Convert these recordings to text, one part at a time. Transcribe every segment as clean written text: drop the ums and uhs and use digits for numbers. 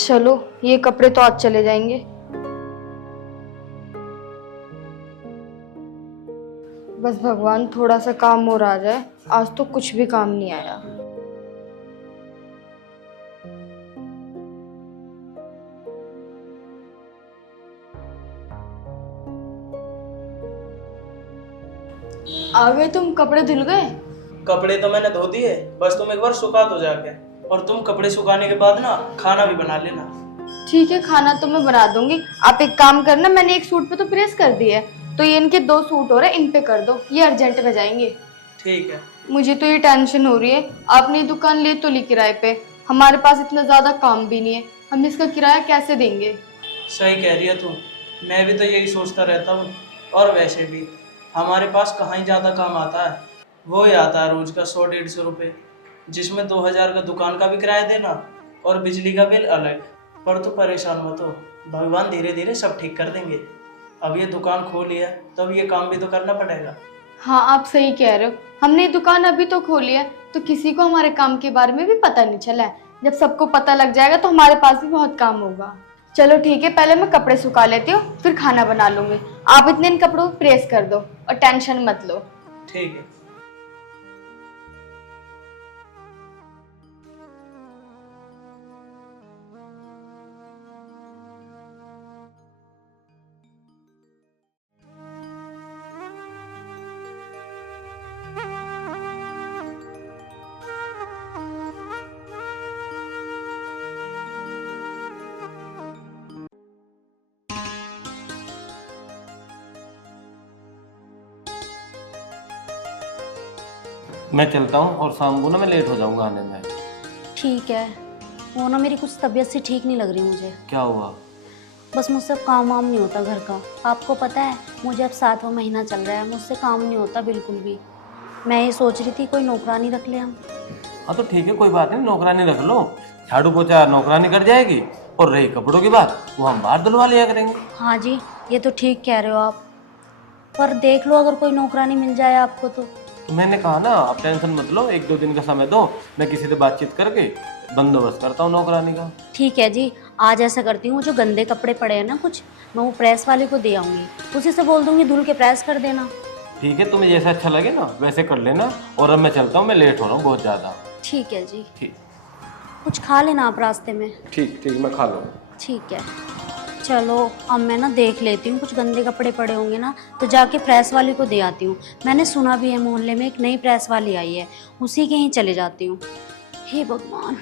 चलो, ये कपड़े तो आज चले जाएंगे। बस भगवान थोड़ा सा काम और आ जाए। आज तो कुछ भी काम नहीं आया। आ गए तुम? कपड़े धुल गए? कपड़े तो मैंने धो दिए, बस तुम एक बार सुखा दो जाके। और तुम कपड़े सुखाने के बाद ना खाना भी बना लेना। ठीक है, खाना तो मैं बना दूंगी। आप एक काम करना, मैंने एक सूट पे तो प्रेस कर दिया है, तो ये इनके 2 सूट हो रहे हैं, इन पे कर दो, ये अर्जेंट में जाएंगे। ठीक है। मुझे तो ये टेंशन हो रही है। आपने दुकान ले तो ली किराए पे, हमारे पास इतना ज्यादा काम भी नहीं है, हम इसका किराया कैसे देंगे? सही कह रही है तुम, मैं भी तो यही सोचता रहता हूँ। और वैसे भी हमारे पास कहाँ ही ज़्यादा काम आता है। वो ही आता है रोज का 100-150 रुपये, जिसमें 2000 का दुकान का भी किराया देना और बिजली का बिल अलग। पर तू परेशान मत हो, भगवान धीरे धीरे सब ठीक कर देंगे। अब ये दुकान खोली है तो अब ये काम भी तो करना पड़ेगा। हाँ, आप सही कह रहे हो। हमने ये दुकान अभी तो खोली है, तो किसी को हमारे काम के बारे में भी पता नहीं चला है। जब सबको पता लग जाएगा तो हमारे पास भी बहुत काम होगा। चलो ठीक है, पहले मैं कपड़े सुखा लेती हूँ, फिर खाना बना लूंगी। आप इतने इन कपड़ों को प्रेस कर दो और टेंशन मत लो। ठीक है। मैं चलता हूँ और शाम को ना मैं लेट हो जाऊंगा आने में। ठीक है। वो ना मेरी कुछ तबीयत से ठीक नहीं लग रही मुझे। क्या हुआ? बस मुझसे काम वाम नहीं होता घर का। आपको पता है मुझे अब 7वां महीना चल रहा है, मुझसे काम नहीं होता बिल्कुल भी। मैं ये सोच रही थी कोई नौकरानी रख ले हम। हाँ तो ठीक है, कोई बात नहीं, नौकरानी रख लो। झाड़ू पोछा नौकरानी कर जाएगी, और रही कपड़ों की बात वो हम बाहर धुलवा लिया करेंगे। हाँ जी, ये तो ठीक कह रहे हो आप, पर देख लो अगर कोई नौकरानी मिल जाए आपको तो। तो मैंने कहा ना, आप टेंशन मत लो, 1-2 दिन का समय दो, मैं किसी से बातचीत करके बंदोबस्त करता हूँ नौकरानी का। ठीक है जी, आज ऐसा करती हूँ, जो गंदे कपड़े पड़े हैं ना कुछ, मैं वो प्रेस वाले को दे आऊँगी, उसी से बोल दूँगी धुल के प्रेस कर देना। ठीक है, तुम्हें जैसा अच्छा लगे ना वैसे कर लेना। और अब मैं चलता हूँ, मैं लेट हो रहा हूँ बहुत ज़्यादा। ठीक है जी। ठीक कुछ खा लेना आप रास्ते में। ठीक ठीक, मैं खा लूँगा। ठीक है। चलो अब मैं ना देख लेती हूँ, कुछ गंदे कपड़े पड़े होंगे ना तो जाके प्रेस वाली को दे आती हूँ। मैंने सुना भी है मोहल्ले में एक नई प्रेस वाली आई है, उसी के ही चले जाती हूँ। हे भगवान।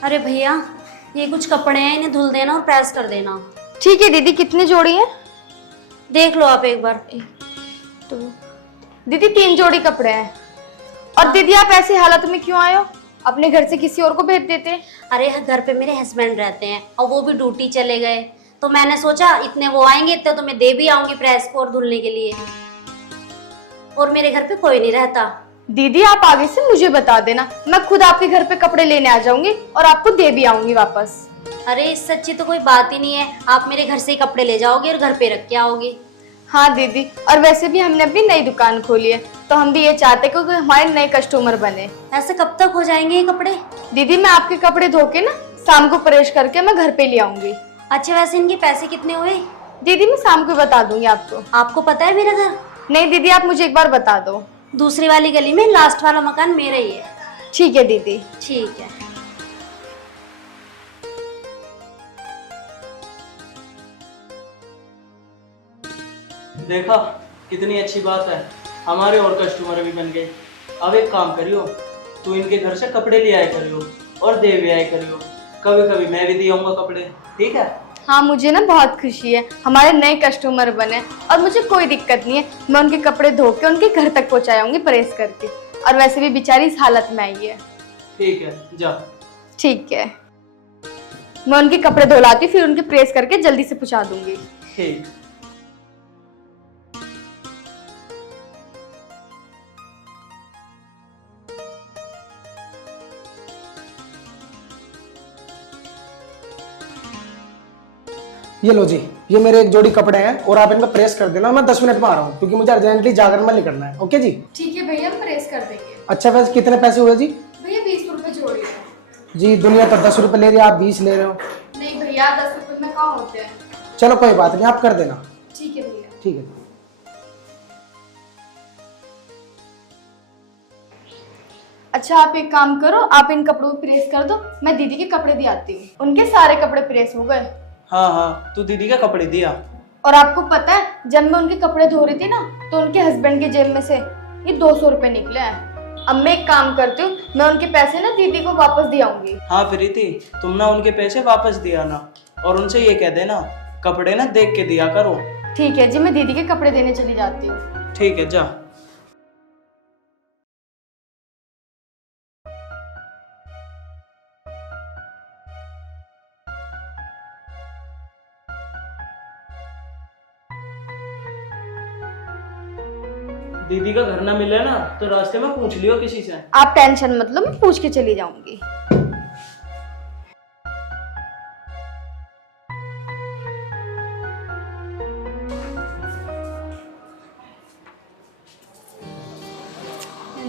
अरे भैया, ये कुछ कपड़े हैं, इन्हें धुल देना और प्रेस कर देना। ठीक है दीदी, कितनी जोड़ी है? देख लो आप एक बार। तो दीदी 3 जोड़ी कपड़े हैं। और दीदी आप ऐसी हालत में क्यों आए हो? अपने घर से किसी और को भेज देते। अरे घर पे मेरे हस्बैंड रहते हैं और वो भी ड्यूटी चले गए, तो मैंने सोचा इतने वो आएंगे इतने तो मैं दे भी आऊंगी प्रेस को और धुलने के लिए, और मेरे घर पे कोई नहीं रहता। दीदी आप आगे से मुझे बता देना, मैं खुद आपके घर पे कपड़े लेने आ जाऊंगी और आपको दे भी आऊंगी वापस। अरे इससे अच्छी तो कोई बात ही नहीं है, आप मेरे घर से ही कपड़े ले जाओगे और घर पे रख के आओगे। हाँ दीदी, और वैसे भी हमने अपनी नई दुकान खोली है, तो हम भी ये चाहते हैं कि हमारे नए कस्टमर बने। ऐसे कब तक हो जाएंगे ये कपड़े? दीदी मैं आपके कपड़े धो के ना शाम को प्रेस करके मैं घर पे ले आऊंगी। अच्छा वैसे इनके पैसे कितने हुए? दीदी मैं शाम को बता दूंगी आपको। आपको पता है मेरा घर? नहीं दीदी, आप मुझे एक बार बता दो। दूसरी वाली गली में लास्ट वाला मकान मेरा ही है। ठीक है दीदी। ठीक है। देखा कितनी अच्छी बात है, हमारे और कस्टमर भी बन गए। अब एक काम करियो, तू इनके घर से कपड़े ले आया करियो और दे भी आया करियो। कभी कभी मैं भी दे आऊंगा कपड़े, ठीक है? हाँ मुझे ना बहुत खुशी है, हमारे नए कस्टमर बने और मुझे कोई दिक्कत नहीं है। मैं उनके कपड़े धो के उनके घर तक पहुंचाऊंगी प्रेस करके। और वैसे भी बेचारी इस हालत में आई है। ठीक है, जा। ठीक है, मैं उनके कपड़े धो लाती हूँ, फिर उनके प्रेस करके जल्दी से पहुंचा दूंगी। ठीक। ये लो जी, ये मेरे एक जोड़ी कपड़े हैं और आप इनका प्रेस कर देना। मैं 10 मिनट में आ रहा हूँ क्योंकि मुझे अर्जेंटली जागरण में निकलना है। ओके जी। ठीक है भैया, हम प्रेस कर देंगे। अच्छा, वैसे कितने पैसे हुए जी? भैया 20 रुपए जोड़ी है। जी, दुनिया तो 10 रुपये ले रही है, आप 20 ले रहे हो। नहीं भैया, 10 रुपए में कहाँ होते हैं। चलो कोई बात नहीं, आप कर देना। ठीक है भैया। ठीक है। अच्छा आप एक काम करो, आप इन कपड़ों को प्रेस कर दो, मैं दीदी के कपड़े भी आती हूँ। उनके सारे कपड़े प्रेस हो गए। हाँ हाँ, तू दीदी के कपड़े दिया। और आपको पता है, जब मैं उनके कपड़े धो रही थी ना, तो उनके हस्बैंड के जेब में से ये 200 रुपए निकले हैं। अब मैं एक काम करती हूँ, मैं उनके पैसे ना दीदी को वापस दे आऊंगी। हाँ प्रीति, तुम ना उनके पैसे वापस दिया ना, और उनसे ये कह देना कपड़े ना देख के दिया करो। ठीक है जी, मैं दीदी के कपड़े देने चली जाती हूँ। ठीक है, जा। दीदी का घर ना मिले ना तो रास्ते में पूछ लियो किसी से। आप टेंशन मत लो, मैं पूछ के चली जाऊंगी।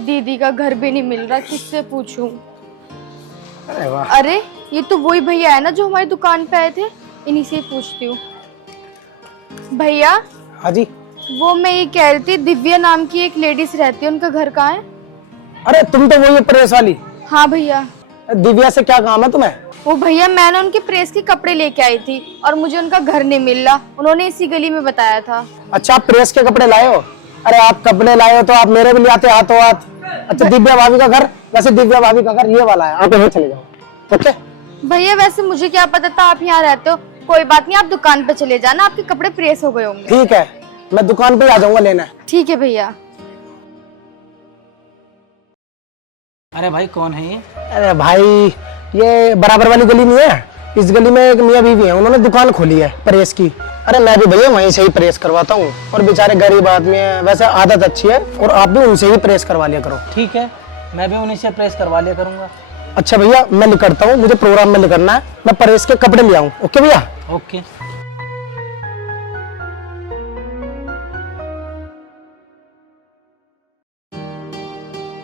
दीदी का घर भी नहीं मिल रहा, किससे पूछूं। अरे वाह। अरे ये तो वही भैया है ना जो हमारी दुकान पे आए थे, इन्हीं से ही पूछती हूँ। भैया, हाँ जी। वो मैं ये कह रही थी, दिव्या नाम की एक लेडीज रहती है, उनका घर कहाँ है। अरे तुम तो वही प्रेस वाली। हाँ भैया। दिव्या से क्या काम है तुम्हें? वो भैया, मैंने उनके प्रेस के कपड़े लेके आई थी और मुझे उनका घर नहीं मिल रहा, उन्होंने इसी गली में बताया था। अच्छा, आप प्रेस के कपड़े लाए हो? अरे आप कपड़े लाए हो तो आप मेरे भी ले आते हाथों हाथ। अच्छा, दिव्या भाभी का घर, वैसे दिव्या भाभी का घर ये वाला है, आप यहीं चले जाओ। ओके भैया, वैसे मुझे क्या पता था आप यहाँ रहते हो। कोई बात नहीं, आप दुकान पे चले जाना, आपके कपड़े प्रेस हो गए होंगे। ठीक है, मैं दुकान पे आ जाऊंगा लेने। ठीक है भैया। अरे भाई, कौन है ये? अरे भाई, ये बराबर वाली गली नहीं है, इस गली में एक मियाँ बीवी है, उन्होंने दुकान खोली है प्रेस की। अरे मैं भी भैया वहीं से ही प्रेस करवाता हूँ, और बेचारे गरीब आदमी है, वैसे आदत अच्छी है, और आप भी उनसे ही प्रेस करवा लिया करो। ठीक है, मैं भी उन्हीं से प्रेस करवा लिया करूंगा। अच्छा भैया, मैं निकलता हूँ, मुझे प्रोग्राम में निकलना है, मैं प्रेस के कपड़े ले आऊँ। ओके भैया। ओके।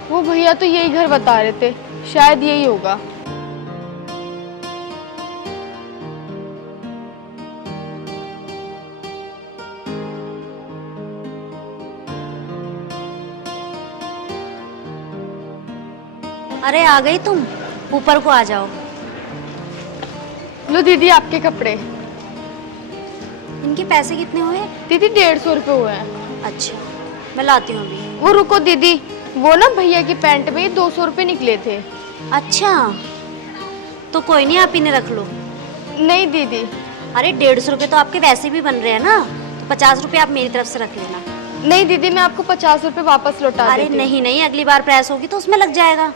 वो भैया तो यही घर बता रहे थे, शायद यही होगा। अरे आ गई तुम, ऊपर को आ जाओ। लो दीदी, आपके कपड़े। इनके पैसे कितने हुए? दीदी 150 रुपए हुए हैं। अच्छा, मैं लाती हूँ अभी। वो रुको दीदी, वो ना भैया की पैंट में 200 रुपए निकले थे। अच्छा, तो कोई नहीं, आप इन्हें रख लो। नहीं दीदी। अरे 150 रुपये तो आपके वैसे भी बन रहे हैं ना, तो 50 रुपये आप मेरी तरफ से रख लेना। नहीं दीदी, मैं आपको 50 रुपए वापस लौटा अरे देती हूँ। नहीं नहीं, अगली बार प्रेस होगी तो उसमें लग जाएगा।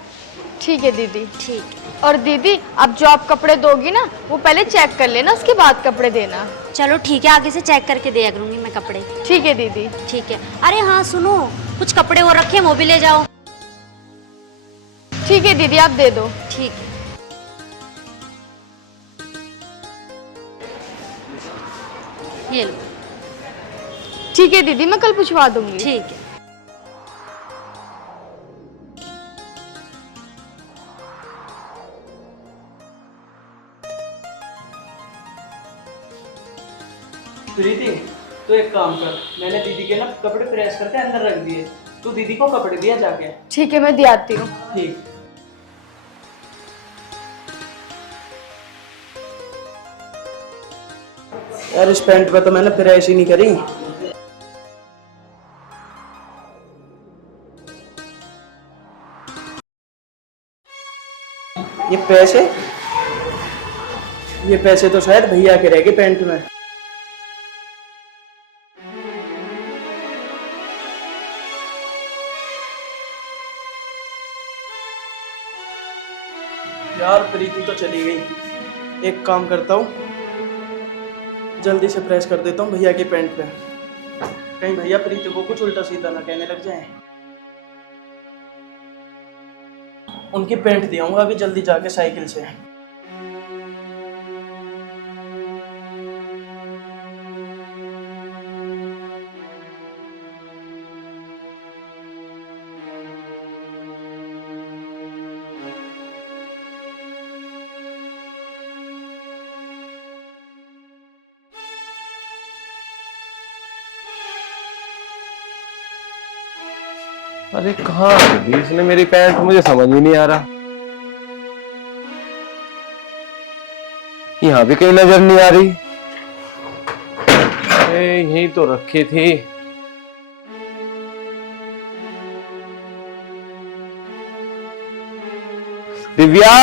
ठीक है दीदी। ठीक है। और दीदी, अब जो आप कपड़े दोगी ना, वो पहले चेक कर लेना, उसके बाद कपड़े देना। चलो ठीक है, आगे से चेक करके दिया करूंगी मैं कपड़े। ठीक है दीदी। ठीक है। अरे हाँ सुनो, कुछ कपड़े और रखे हैं, वो भी ले जाओ। ठीक है दीदी, आप दे दो। ठीक है। ये लो। ठीक है दीदी, मैं कल पूछवा दूंगी। ठीक है। प्रीति, तो एक काम कर, मैंने दीदी के ना कपड़े प्रेस करके अंदर रख दिए, तू दीदी को कपड़े दिया जाके। ठीक है, मैं दे आती हूँ। ठीक। यार इस पैंट पे तो मैंने प्रेस ही नहीं करी। ये पैसे तो शायद भैया के रह गए पैंट में। यार प्रीति तो चली गई, एक काम करता हूँ, जल्दी से प्रेस कर देता हूँ भैया के पैंट पे, कहीं भैया प्रीति को कुछ उल्टा सीधा ना कहने लग जाए। उनकी पैंट दियाऊंगा अभी जल्दी जाके साइकिल से। अरे कहाँ रखी इसने मेरी पैंट, मुझे समझ ही नहीं आ रहा। यहाँ भी कहीं नजर नहीं आ रही। अरे यही तो रखी थी। दिव्या,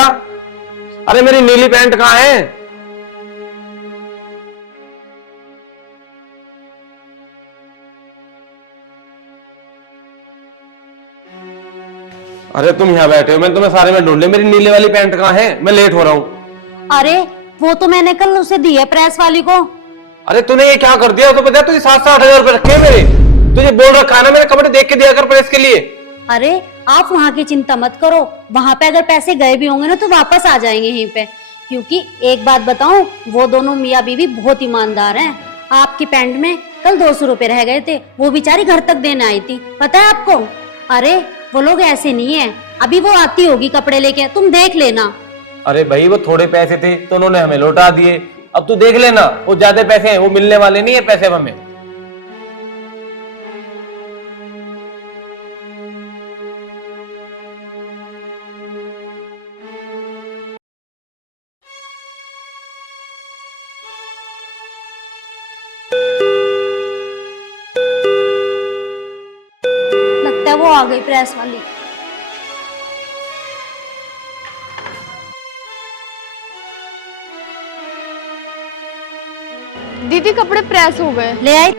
अरे मेरी नीली पैंट कहाँ है? अरे तुम यहाँ बैठे हो, मैं तुम्हें सारे में ढूंढ लिया, मेरी नीले वाली पैंट कहाँ है? मैं लेट हो रहा हूँ। अरे वो तो मैंने कल उसे दी है प्रेस वाली को। अरे तूने ये क्या कर दिया? तो पता है तुझे 7-8 हजार रुपए रखे हैं मेरे। तुझे बोल रखा है ना मेरे कपड़े देख के दिया कर प्रेस के लिए। अरे आप वहाँ की चिंता मत करो, वहां पे अगर पैसे गए भी होंगे ना तो वापस आ जाएंगे यहीं पे। क्योंकि एक बात बताऊं, वो दोनों मियाँ बीवी बहुत ईमानदार हैं। आपकी पैंट में कल 200 रुपए रह गए थे, वो बेचारी घर तक देने आई थी, पता है आपको? अरे वो लोग ऐसे नहीं है, अभी वो आती होगी कपड़े लेके, तुम देख लेना। अरे भाई वो थोड़े पैसे थे तो उन्होंने हमें लौटा दिए, अब तू देख लेना, वो ज्यादा पैसे हैं, वो मिलने वाले नहीं है पैसे हमें। लगता है वो आ गई प्रेस वाली। दीदी कपड़े प्रेस हो गए। ले आई।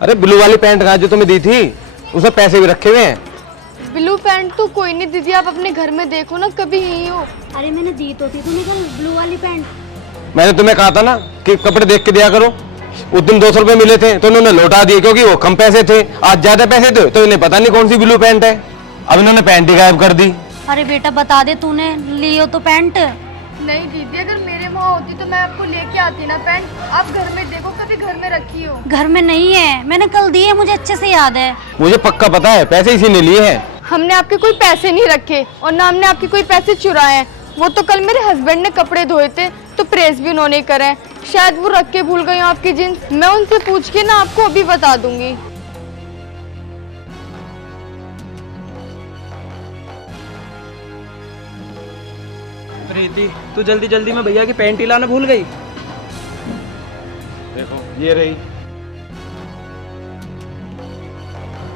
अरे ब्लू वाली पैंट कहाँ जो तुम्हें दी थी? उसमें पैसे भी रखे हुए हैं। ब्लू पैंट तो कोई नहीं दीदी, आप अपने घर में देखो ना, कभी यही हो। अरे मैंने दी तो थी तुम्हें कल ब्लू वाली पैंट। मैंने तुम्हें कहा था ना कि कपड़े देख के दिया करो। उस दिन 200 रुपए मिले थे तो उन्होंने लौटा दिए, क्योंकि वो कम पैसे थे। आज ज्यादा पैसे थे तो इन्हें पता नहीं कौन सी ब्लू पैंट है, अब इन्होंने पैंट ही गायब कर दी। अरे बेटा बता दे, तूने ली हो तो पैंट? नहीं दीदी, अगर मेरे वहाँ होती तो मैं आपको लेके आती ना पैंट। आप घर में देखो, कभी घर में रखी हो। घर में नहीं है, मैंने कल दी है, मुझे अच्छे से याद है। मुझे पक्का पता है, पैसे इसी ने लिए हैं। हमने आपके कोई पैसे नहीं रखे और ना हमने आपके कोई पैसे चुराए हैं। वो तो कल मेरे हस्बैंड ने कपड़े धोए थे तो प्रेस भी उन्होंने करे हैं। शायद वो रख के भूल गई हो आपकी जींस। मैं उनसे पूछ के ना आपको अभी बता दूंगी। प्रीति, तू जल्दी जल्दी में भैया की पैंट ही लाना भूल गई। देखो ये रही,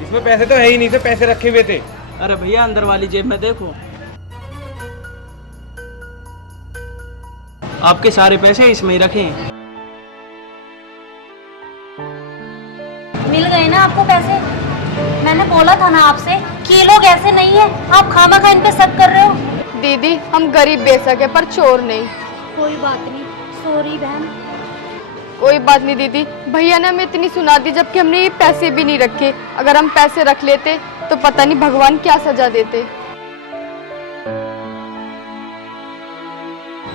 इसमें पैसे तो है ही नहीं थे, पैसे रखे हुए थे। अरे भैया अंदर वाली जेब में देखो, आपके सारे पैसे इसमें ही रखे हैं। मिल गए ना आपको पैसे? मैंने बोला था ना आपसे कि ये लोग ऐसे नहीं है, आप खामखा इन पे शक कर रहे हो। दीदी हम गरीब बेशक है पर चोर नहीं। कोई बात नहीं, सॉरी बहन। कोई बात नहीं दीदी, भैया ने हमें इतनी सुना दी जबकि हमने ये पैसे भी नहीं रखे। अगर हम पैसे रख लेते तो पता नहीं भगवान क्या सजा देते।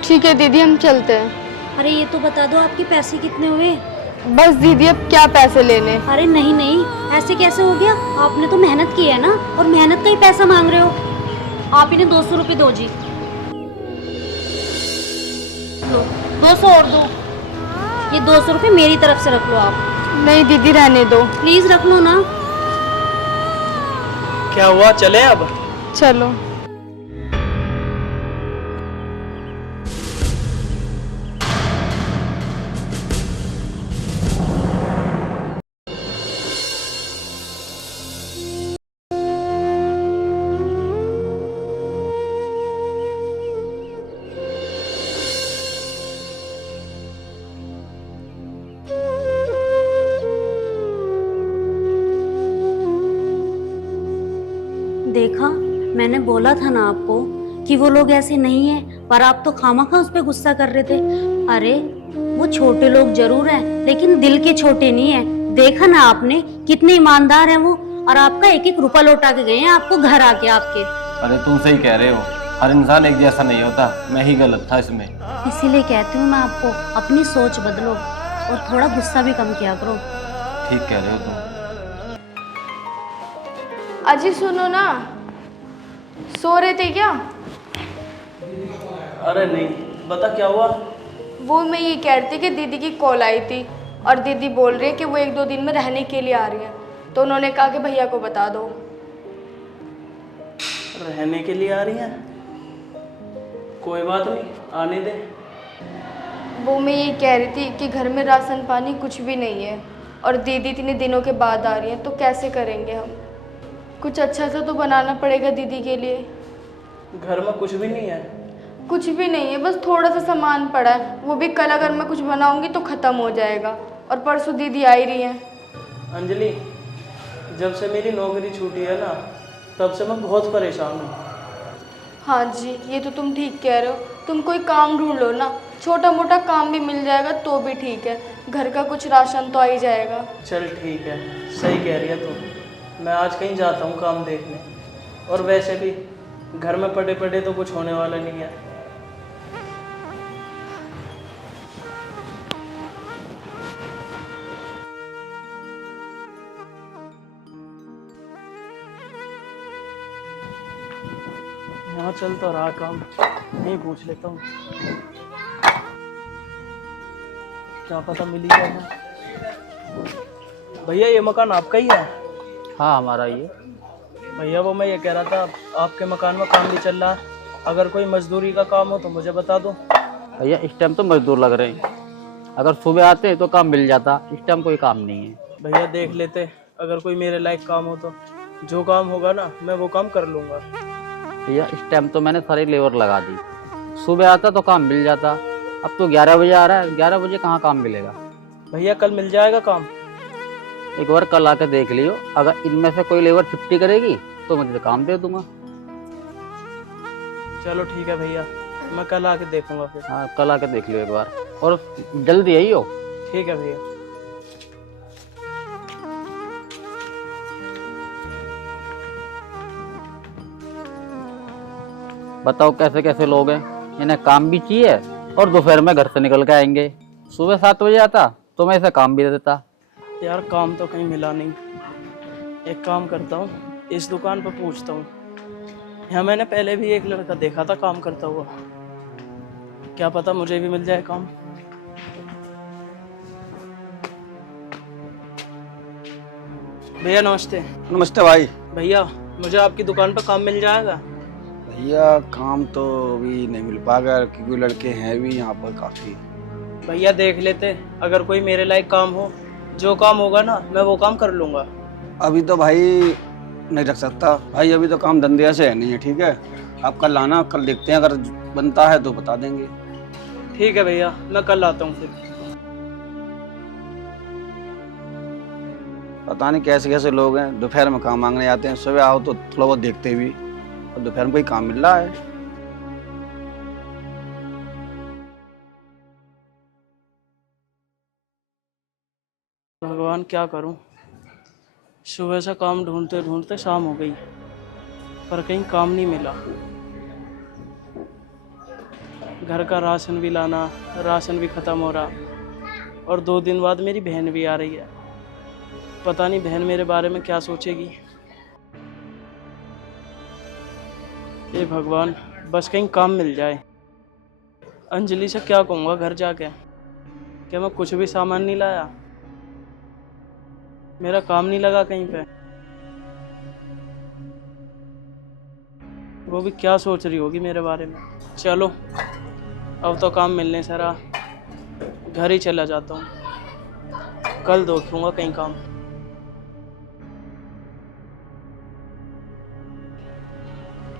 ठीक है दीदी, हम चलते हैं। अरे ये तो बता दो आपके पैसे कितने हुए? बस दीदी अब क्या पैसे लेने। अरे नहीं नहीं, ऐसे कैसे हो गया? आपने तो मेहनत की है ना, और मेहनत का ही पैसा मांग रहे हो। आप इन्हें 200 रुपये दो जी। लो 200 और दो। ये 200 रुपये मेरी तरफ से रख लो आप। नहीं दीदी रहने दो। प्लीज रख लो ना। क्या हुआ, चले अब? चलो। देखा, मैंने बोला था ना आपको कि वो लोग ऐसे नहीं हैं, पर आप तो खामखा उस पे गुस्सा कर रहे थे। अरे वो छोटे लोग जरूर हैं लेकिन दिल के छोटे नहीं हैं। देखा ना आपने कितने ईमानदार हैं वो, और आपका एक एक रुपया लौटा के गए हैं आपको घर आके आपके। अरे तुम सही कह रहे हो, हर इंसान एक जैसा नहीं होता, मैं ही गलत था इसमें। इसीलिए कहती हूँ मैं आपको, अपनी सोच बदलो और थोड़ा गुस्सा भी कम किया करो। ठीक कह रहे हो तुम। अजी सुनो ना, सो रहे थे क्या? अरे नहीं, बता क्या हुआ? वो मैं ये कह रही थी कि दीदी की कॉल आई थी और दीदी बोल रही है कि वो 1-2 दिन में रहने के लिए आ रही हैं, तो उन्होंने कहा कि भैया को बता दो। रहने के लिए आ रही हैं? कोई बात नहीं, आने दे। वो मैं ये कह रही थी कि घर में राशन पानी कुछ भी नहीं है और दीदी इतने दिनों के बाद आ रही है, तो कैसे करेंगे हम? कुछ अच्छा सा तो बनाना पड़ेगा दीदी के लिए। घर में कुछ भी नहीं है? कुछ भी नहीं है, बस थोड़ा सा सामान पड़ा है, वो भी कल अगर मैं कुछ बनाऊंगी तो ख़त्म हो जाएगा, और परसों दीदी आ ही रही हैं। अंजलि, जब से मेरी नौकरी छूटी है ना, तब से मैं बहुत परेशान हूँ। हाँ जी, ये तो तुम ठीक कह रहे हो। तुम कोई काम ढूंढ लो ना, छोटा मोटा काम भी मिल जाएगा तो भी ठीक है, घर का कुछ राशन तो आ ही जाएगा। चल ठीक है, सही कह रही है तू। मैं आज कहीं जाता हूँ काम देखने, और वैसे भी घर में पड़े पड़े तो कुछ होने वाला नहीं है। यहाँ चल तो रहा काम, नहीं पूछ लेता हूँ, क्या पता मिली क्या है। भैया ये मकान आपका ही है? हाँ हमारा ये। भैया वो मैं ये कह रहा था, आपके मकान में काम भी चल रहा है, अगर कोई मजदूरी का काम हो तो मुझे बता दो। भैया इस टाइम तो मजदूर लग रहे हैं, अगर सुबह आते तो काम मिल जाता, इस टाइम कोई काम नहीं है। भैया देख लेते, अगर कोई मेरे लायक काम हो तो। जो काम होगा ना मैं वो काम कर लूँगा। भैया इस टाइम तो मैंने सारी लेबर लगा दी, सुबह आता तो काम मिल जाता, अब तो 11 बजे आ रहा है, 11 बजे कहाँ काम मिलेगा। भैया कल मिल जाएगा काम? एक बार कल आके देख लियो, अगर इनमें से कोई लेबर छुट्टी करेगी तो मुझे काम दे दूंगा। चलो ठीक है भैया, मैं कल आके देखूंगा फिर। हाँ कल आके देख लियो एक बार, और जल्दी आई हो। ठीक है भैया। बताओ कैसे कैसे लोग हैं, इन्हें काम भी चाहिए और दोपहर में घर से निकल के आएंगे। सुबह 7 बजे आता तो मैं इसे काम भी दे देता। यार काम तो कहीं मिला नहीं, एक काम करता हूँ, इस दुकान पर पूछता हूँ। यहाँ मैंने पहले भी एक लड़का देखा था काम करता हुआ, क्या पता मुझे भी मिल जाए काम। भैया नमस्ते। नमस्ते भाई। भैया मुझे आपकी दुकान पर काम मिल जाएगा? भैया काम तो अभी नहीं मिल पाएगा क्योंकि लड़के हैं भी यहाँ पर काफ़ी। भैया देख लेते, अगर कोई मेरे लायक काम हो, जो काम होगा ना मैं वो काम कर लूँगा। अभी तो भाई नहीं रख सकता भाई, अभी तो काम धंधे से है नहीं है। ठीक है, आप कल आना, कल देखते हैं, अगर बनता है तो बता देंगे। ठीक है भैया, मैं कल आता हूँ फिर। पता नहीं कैसे कैसे लोग हैं, दोपहर में काम मांगने आते हैं, सुबह आओ तो थोड़ा बहुत देखते भी, और दोपहर में कोई काम मिल रहा है। भगवान क्या करूं, सुबह से काम ढूंढते ढूंढते शाम हो गई, पर कहीं काम नहीं मिला। घर का राशन भी लाना, राशन भी ख़त्म हो रहा, और 2 दिन बाद मेरी बहन भी आ रही है। पता नहीं बहन मेरे बारे में क्या सोचेगी। हे भगवान, बस कहीं काम मिल जाए। अंजलि से क्या कहूँगा घर जाके, क्या मैं कुछ भी सामान नहीं लाया, मेरा काम नहीं लगा कहीं पे। वो भी क्या सोच रही होगी मेरे बारे में। चलो अब तो काम मिलने से रहा, घर ही चला जाता हूँ, कल देखूंगा कहीं काम।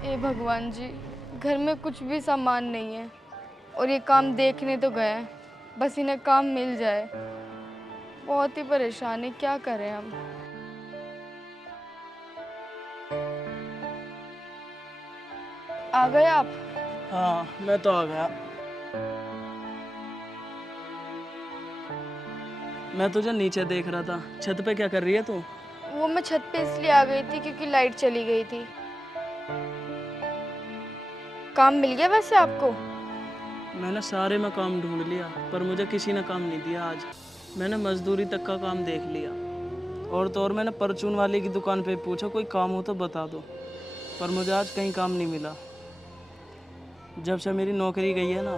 ए भगवान जी, घर में कुछ भी सामान नहीं है और ये काम देखने तो गए, बस इन्हें काम मिल जाए। बहुत ही परेशान है, क्या करें हम। आ गए आप? हाँ मैं तो आ गया। मैं तुझे नीचे देख रहा था, छत पे क्या कर रही है तू? वो मैं छत पे इसलिए आ गई थी क्योंकि लाइट चली गई थी। काम मिल गया वैसे आपको? मैंने सारे में काम ढूंढ लिया, पर मुझे किसी ने काम नहीं दिया। आज मैंने मजदूरी तक का काम देख लिया, और तो और मैंने परचून वाले की दुकान पे पूछा कोई काम हो तो बता दो, पर मुझे आज कहीं काम नहीं मिला। जब से मेरी नौकरी गई है ना,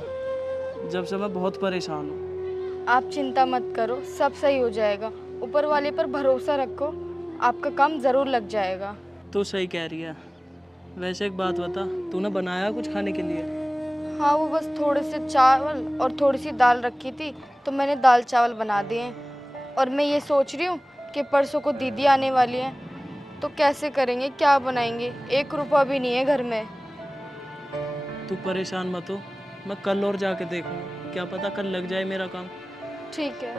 जब से मैं बहुत परेशान हूँ। आप चिंता मत करो, सब सही हो जाएगा। ऊपर वाले पर भरोसा रखो, आपका काम ज़रूर लग जाएगा। तू सही कह रही है। वैसे एक बात बता, तूने बनाया कुछ खाने के लिए? हाँ, वो बस थोड़े से चावल और थोड़ी सी दाल रखी थी, तो मैंने दाल चावल बना दिए हैं। और मैं ये सोच रही हूँ कि परसों को दीदी आने वाली है, तो कैसे करेंगे, क्या बनाएंगे? 1 रुपया भी नहीं है घर में। तू परेशान मत हो, मैं कल और जाके देखूंगा, क्या पता कल लग जाए मेरा काम। ठीक है,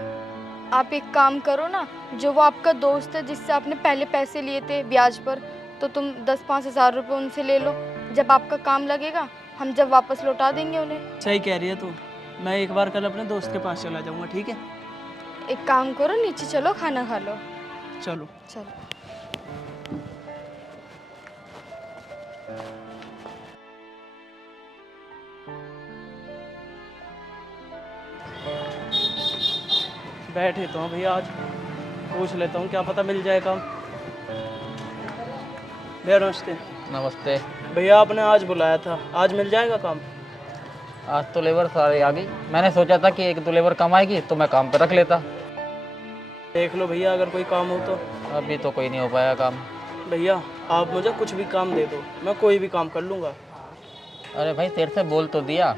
आप एक काम करो ना, जो वो आपका दोस्त है जिससे आपने पहले पैसे लिए थे ब्याज पर, तो तुम 10-5 हज़ार रुपये उनसे ले लो। जब आपका काम लगेगा हम जब वापस लौटा देंगे उन्हें। सही कह रही है तू। मैं एक बार कल अपने दोस्त के पास चला जाऊंगा, ठीक है? एक काम करो, नीचे चलो, खाना खा लो। चलो। चलो। बैठे तो हूँ भैया, आज पूछ लेता हूँ, क्या पता मिल जाए काम। भैया नमस्ते। नमस्ते। भैया आपने आज बुलाया था, आज मिल जाएगा काम? आज तो लेबर सारी आ गई। मैंने सोचा था कि 1-2 लेबर कम आएगी तो मैं काम पे रख लेता। देख लो भैया, अगर कोई काम हो तो। अभी तो कोई नहीं हो पाया काम। भैया आप मुझे कुछ भी काम दे दो, मैं कोई भी काम कर लूँगा। अरे भाई तेरे से बोल तो दिया,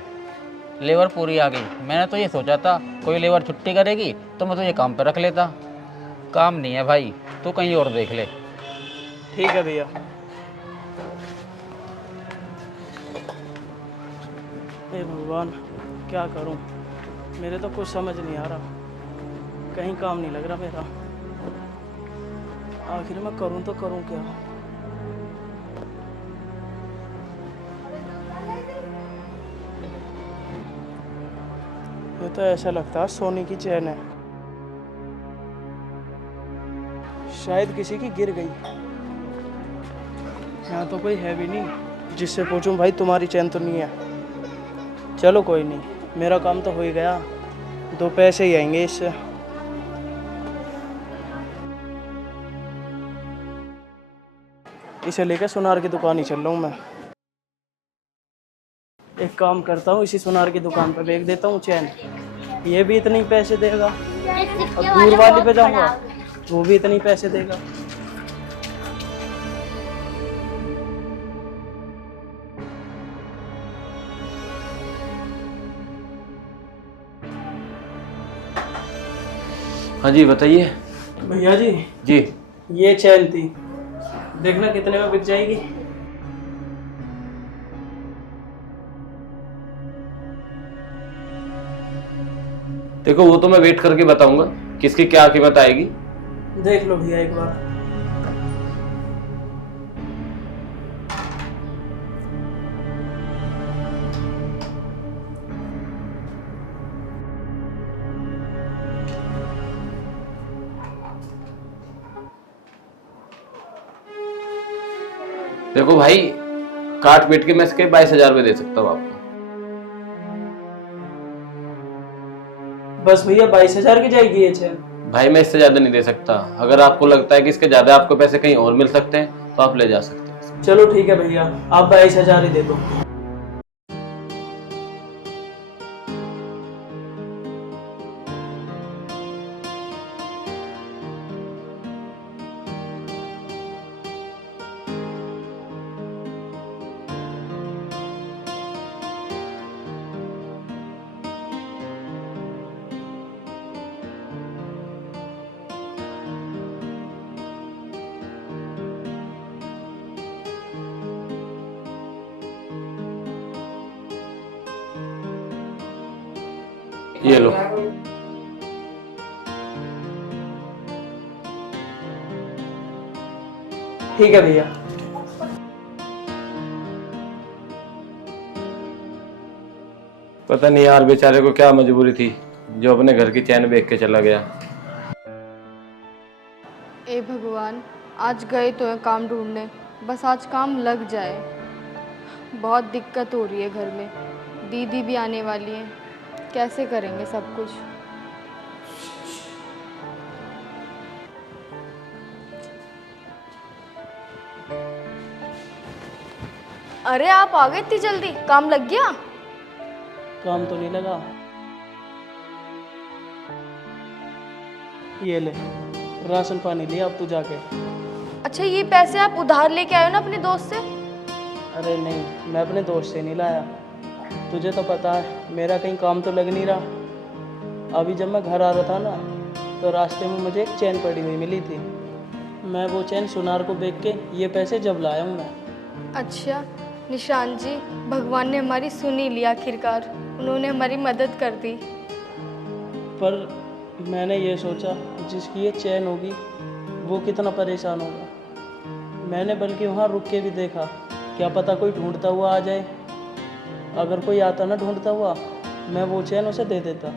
लेबर पूरी आ गई। मैंने तो ये सोचा था कोई लेबर छुट्टी करेगी तो मैं तो ये काम पे रख लेता। काम नहीं है भाई, तू कहीं और देख ले। ठीक है भैया। हे भगवान, क्या करूं? मेरे तो कुछ समझ नहीं आ रहा, कहीं काम नहीं लग रहा मेरा। आखिर मैं करूं तो करूं क्या? ये तो ऐसा लगता है सोने की चैन है, शायद किसी की गिर गई। यहाँ तो कोई है भी नहीं जिससे पूछूं भाई तुम्हारी चैन तो नहीं है। चलो कोई नहीं, मेरा काम तो हो ही गया, 2 पैसे ही आएंगे इससे। इसे लेकर सुनार की दुकान ही चल रहा हूँ मैं। एक काम करता हूँ, इसी सुनार की दुकान पर बेच देता हूँ चैन, ये भी इतने ही पैसे देगा। और दूर वाली पे जाऊँगा, वो भी इतने ही पैसे देगा। हाँ जी बताइए। भैया जी, जी ये चैन थी, देखना कितने में बिक जाएगी। देखो, वो तो मैं वेट करके बताऊंगा किसकी क्या कीमत आएगी। देख लो भैया एक बार। देखो भाई, काट पीट के मैं इसके 22,000 रुपये दे सकता हूँ आपको। बस भैया 22,000 की जाएगी ये चैन? भाई मैं इससे ज्यादा नहीं दे सकता। अगर आपको लगता है कि इसके ज्यादा आपको पैसे कहीं और मिल सकते हैं तो आप ले जा सकते हैं। चलो ठीक है भैया, आप 22,000 ही दे दो। ये लो। ठीक है भैया। पता नहीं यार, बेचारे को क्या मजबूरी थी जो अपने घर की चैन बेच के चला गया। ए भगवान, आज गए तो है काम ढूंढने, बस आज काम लग जाए। बहुत दिक्कत हो रही है घर में, दीदी भी आने वाली है, कैसे करेंगे सब कुछ। अरे आप आ गए इतनी जल्दी, काम लग गया? काम तो नहीं लगा, ये ले, राशन पानी लिया अब तू जाके। अच्छा, ये पैसे आप उधार लेके आए हो ना अपने दोस्त से? अरे नहीं, मैं अपने दोस्त से नहीं लाया। तुझे तो पता है मेरा कहीं काम तो लग नहीं रहा। अभी जब मैं घर आ रहा था ना, तो रास्ते में मुझे एक चैन पड़ी हुई मिली थी। मैं वो चैन सुनार को बेच के ये पैसे जब लाया हूँ मैं। अच्छा निशान जी, भगवान ने हमारी सुनी ली आखिरकार, उन्होंने हमारी मदद कर दी। पर मैंने ये सोचा जिसकी ये चैन होगी वो कितना परेशान होगा। मैंने बल्कि वहाँ रुक के भी देखा, क्या पता कोई ढूंढता हुआ आ जाए। अगर कोई आता ना ढूंढता हुआ, मैं वो चैन उसे दे देता,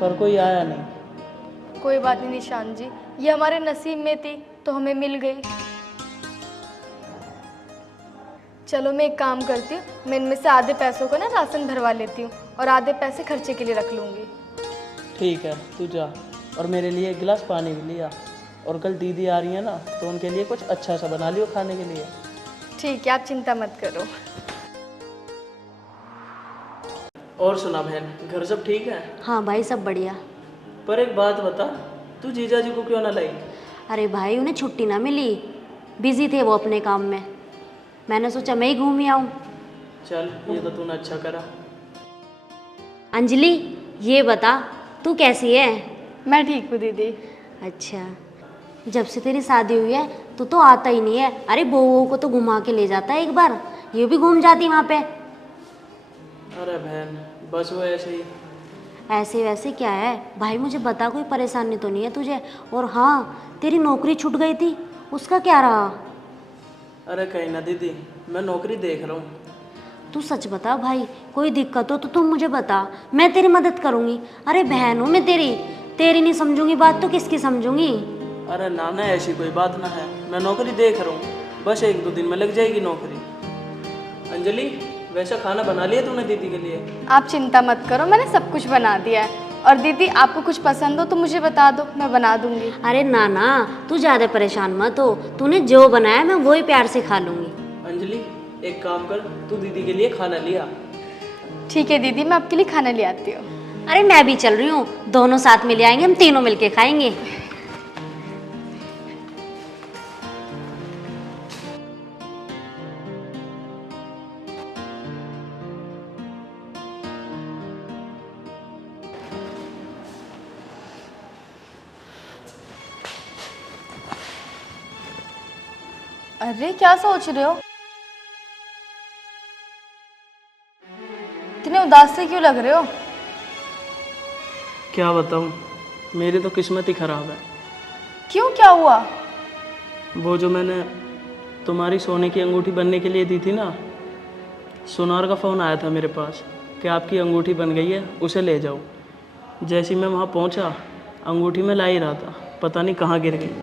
पर कोई आया नहीं। कोई बात नहीं निशान जी, ये हमारे नसीब में थी तो हमें मिल गई। चलो मैं एक काम करती हूँ, मैं इनमें से आधे पैसों को ना राशन भरवा लेती हूँ और आधे पैसे खर्चे के लिए रख लूँगी। ठीक है, तू जा, और मेरे लिए एक गिलास पानी भी लिया। और कल दीदी आ रही है ना, तो उनके लिए कुछ अच्छा सा बना लियो खाने के लिए। ठीक है, आप चिंता मत करो। और सुना बहन, घर सब ठीक है? हाँ भाई, सब बढ़िया। पर एक बात बता, तू जीजा जी को क्यों ना लाई? अरे भाई, उन्हें छुट्टी ना मिली, बिजी थे वो अपने काम में। मैंने सोचा मैं ही घूम ही आऊँ। चल, ये तो तूने अच्छा करा। अंजलि, ये बता तू कैसी है? मैं ठीक हूँ दीदी। अच्छा, जब से तेरी शादी हुई है तू तो आता ही नहीं है। अरे बहू को तो घुमा के ले जाता है एक बार, ये भी घूम जाती वहाँ पे। अरे बहन, बस वो ऐसे ही। ऐसे वैसे क्या है भाई, मुझे बता, कोई परेशानी तो नहीं है तुझे? और हाँ, तेरी नौकरी छूट गई थी, उसका क्या रहा? अरे कहीं ना दीदी, मैं नौकरी देख रहा हूँ। तू सच बता भाई, कोई दिक्कत हो तो तू मुझे बता, मैं तेरी मदद करूँगी। अरे बहन हूँ मैं तेरी नहीं समझूंगी बात तो किसकी समझूंगी? अरे ना ना, ऐसी कोई बात ना है, मैं नौकरी देख रहा हूँ, बस 1-2 दिन में लग जाएगी नौकरी। अंजलि, वैसा खाना बना लिया तूने दीदी के लिए? आप चिंता मत करो, मैंने सब कुछ बना दिया है। और दीदी, आपको कुछ पसंद हो तो मुझे बता दो, मैं बना दूंगी। अरे ना ना, तू ज़्यादा परेशान मत हो, तूने जो बनाया मैं वही प्यार से खा लूँगी। अंजलि, एक काम कर, तू दीदी के लिए खाना लिया। ठीक है दीदी, मैं आपके लिए खाना ले आती हूँ। अरे मैं भी चल रही हूँ, दोनों साथ में ले आएंगे, हम तीनों मिलके खाएंगे। अरे क्या सोच रहे हो? इतने उदास से क्यों लग रहे हो? क्या बताऊँ, मेरी तो किस्मत ही खराब है। क्यों, क्या हुआ? वो जो मैंने तुम्हारी सोने की अंगूठी बनने के लिए दी थी ना, सुनार का फ़ोन आया था मेरे पास कि आपकी अंगूठी बन गई है, उसे ले जाओ। जैसे ही मैं वहाँ पहुँचा, अंगूठी में ला ही रहा था, पता नहीं कहाँ गिर गई।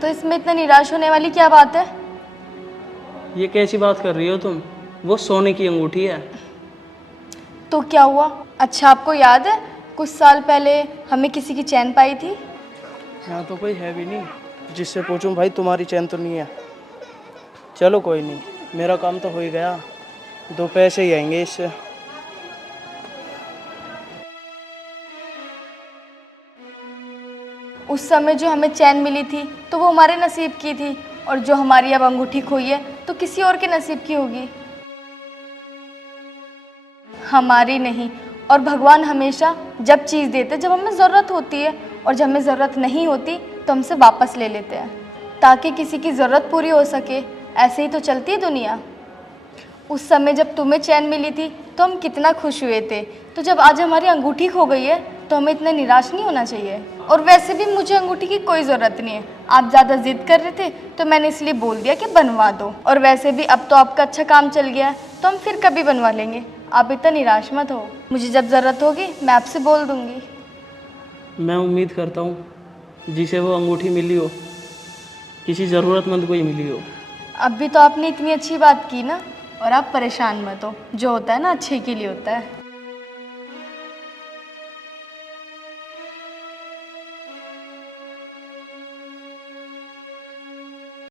तो इसमें इतना निराश होने वाली क्या बात है? ये कैसी बात कर रही हो तुम? वो सोने की अंगूठी है। तो क्या हुआ? अच्छा, आपको याद है कुछ साल पहले हमें किसी की चैन पाई थी? यहाँ तो कोई है भी नहीं जिससे पूछूं भाई तुम्हारी चैन तो नहीं है। चलो कोई नहीं, मेरा काम तो हो ही गया, 2 पैसे ही आएंगे इससे। उस समय जो हमें चैन मिली थी तो वो हमारे नसीब की थी, और जो हमारी अब अंगूठी खोई है तो किसी और के नसीब की होगी, हमारी नहीं। और भगवान हमेशा जब चीज़ देते जब हमें ज़रूरत होती है, और जब हमें ज़रूरत नहीं होती तो हमसे वापस ले लेते हैं, ताकि किसी की ज़रूरत पूरी हो सके। ऐसे ही तो चलती है दुनिया। उस समय जब तुम्हें चैन मिली थी तो हम कितना खुश हुए थे, तो जब आज हमारी अंगूठी खो गई है तो हमें इतना निराश नहीं होना चाहिए। और वैसे भी मुझे अंगूठी की कोई ज़रूरत नहीं है, आप ज़्यादा जिद कर रहे थे तो मैंने इसलिए बोल दिया कि बनवा दो। और वैसे भी अब तो आपका अच्छा काम चल गया है तो हम फिर कभी बनवा लेंगे, आप इतना निराश मत हो। मुझे जब ज़रूरत होगी मैं आपसे बोल दूँगी। मैं उम्मीद करता हूँ जिसे वो अंगूठी मिली हो किसी ज़रूरतमंद को ही मिली हो। अब भी तो आपने इतनी अच्छी बात की ना, और आप परेशान मत हो, जो होता है ना अच्छे के लिए होता है।